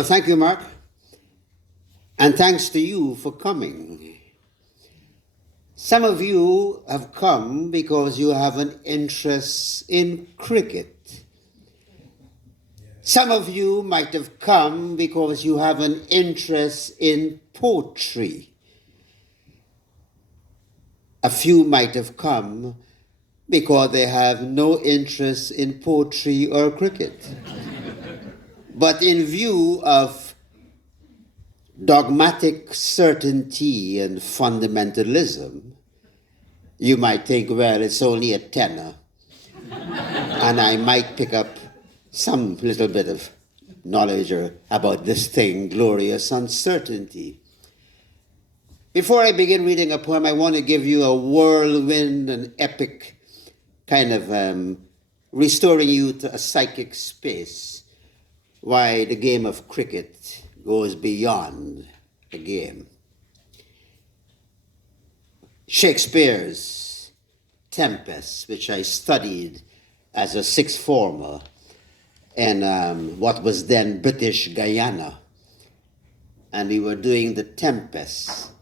Thank you, Mark. And thanks to you for coming. Some of you have come because you have an interest in cricket. Some of you might have come because you have an interest in poetry. A few might have come because they have no interest in poetry or cricket. But in view of dogmatic certainty and fundamentalism, you might think, well, it's only a tenner, and I might pick up some little bit of knowledge about this thing, glorious uncertainty. Before I begin reading a poem, I want to give you a whirlwind and epic kind of restoring you to a psychic space, why the game of cricket goes beyond the game. Shakespeare's Tempest, which I studied as a sixth former in what was then British Guyana, and we were doing the Tempest.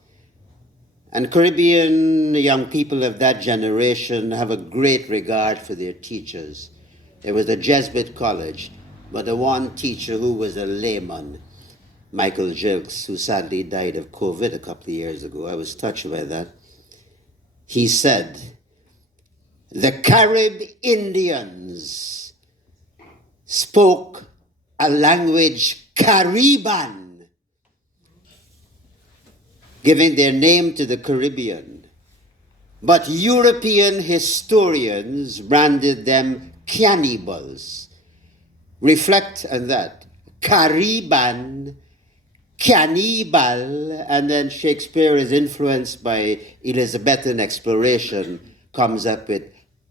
And Caribbean young people of that generation have a great regard for their teachers. There was a Jesuit college, but the one teacher who was a layman, Michael Gilks, who sadly died of COVID a couple of years ago, I was touched by that. He said, the Carib Indians spoke a language Cariban, giving their name to the Caribbean. But European historians branded them cannibals. Reflect on that. Cariban, cannibal, and then Shakespeare is influenced by Elizabethan exploration, comes up with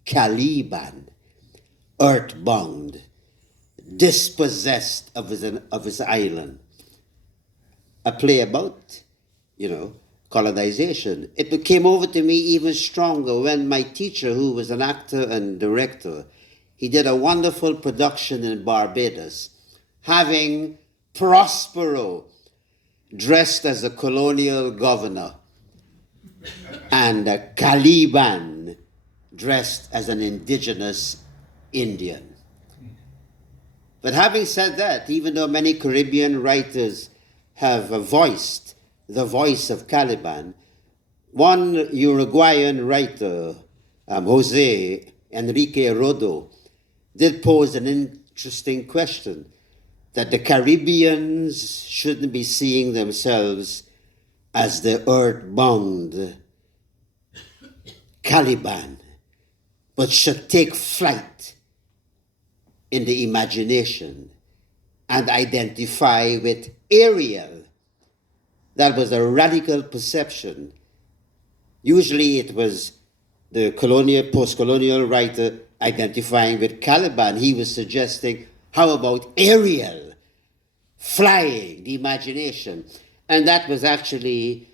Caliban, earthbound, dispossessed of his island. A play about, colonization. It came over to me even stronger when my teacher, who was an actor and director, he did a wonderful production in Barbados, having Prospero dressed as a colonial governor and Caliban dressed as an indigenous Indian. But having said that, even though many Caribbean writers have voiced the voice of Caliban, one Uruguayan writer, Jose Enrique Rodo, did pose an interesting question, that the Caribbeans shouldn't be seeing themselves as the earthbound Caliban, but should take flight in the imagination and identify with Ariel. That was a radical perception. Usually it was the post-colonial writer identifying with Caliban. He was suggesting, how about Ariel, flying, the imagination? And that was actually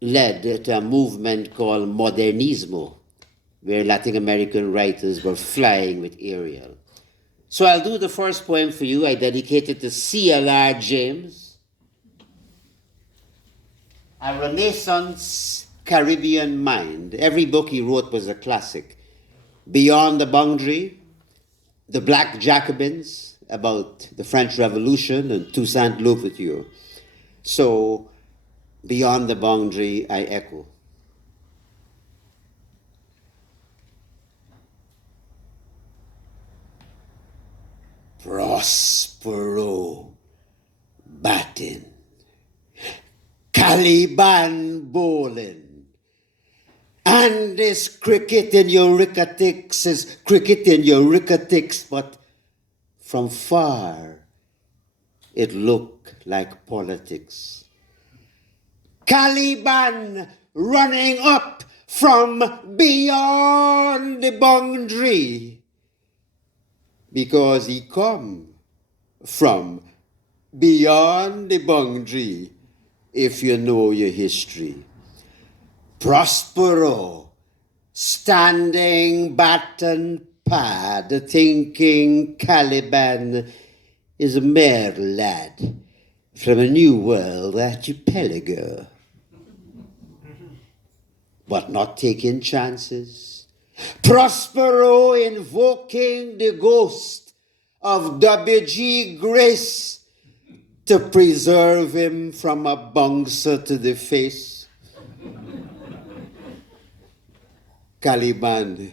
led to a movement called Modernismo, where Latin American writers were flying with Ariel. So I'll do the first poem for you. I dedicate it to C.L.R. James, a Renaissance Caribbean mind. Every book he wrote was a classic. Beyond the Boundary, The Black Jacobins, about the French Revolution, and Toussaint Louverture. So, Beyond the Boundary, I echo. Prospero batting, Caliban bowling, and this cricket in Eurycatics is cricket in Eurycatics, but from far it looked like politics. Caliban running up from beyond the boundary, because he come from beyond the boundary, if you know your history. Prospero, standing bat and pad, thinking Caliban is a mere lad, from a new world archipelago, but not taking chances. Prospero invoking the ghost of W.G. Grace to preserve him from a bouncer to the face. Caliban,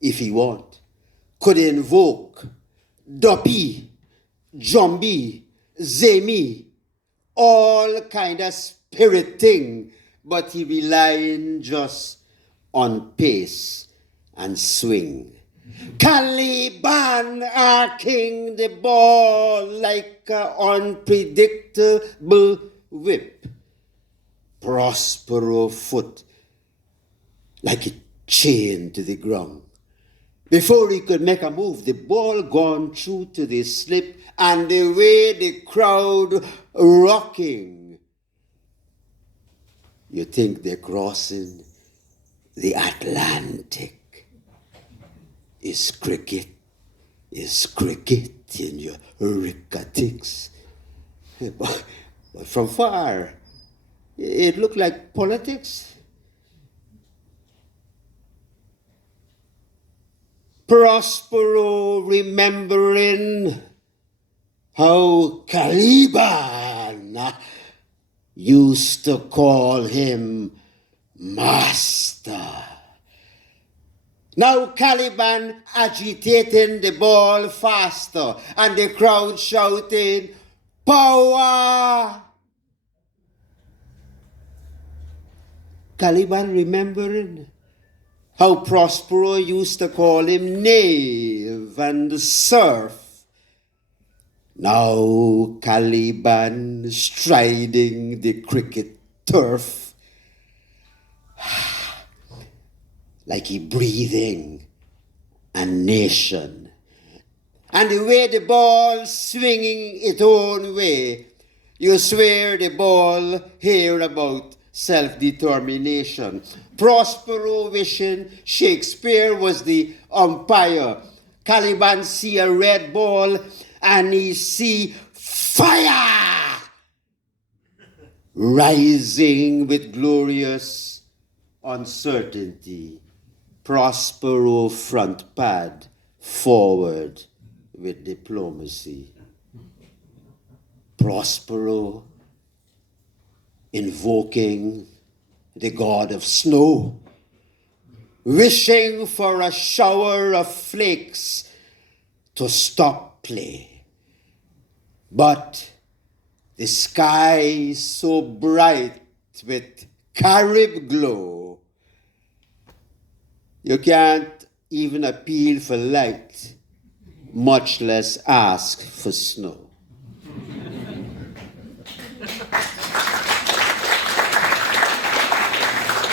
if he want, could invoke Duppy, Jumby, Zemi, all kind of spirit thing, but he relying just on pace and swing. Caliban arcing the ball like an unpredictable whip. Prospero foot like it chained to the ground. Before he could make a move, the ball gone through to the slip, and the way the crowd rocking, you think they're crossing the Atlantic. Is cricket in your ricketics. But from far, it looked like politics. Prospero remembering how Caliban used to call him master. Now Caliban agitating the ball faster, and the crowd shouting, "Power!" Caliban remembering how Prospero used to call him knave and serf. Now Caliban striding the cricket turf, like he breathing a nation. And the way the ball swinging its own way, you swear the ball hear about self-determination. Prospero wishing Shakespeare was the umpire. Caliban see a red ball and he see fire rising with glorious uncertainty. Prospero front pad forward with diplomacy. Prospero invoking the god of snow, wishing for a shower of flakes to stop play. But the sky is so bright with Carib glow, you can't even appeal for light, much less ask for snow.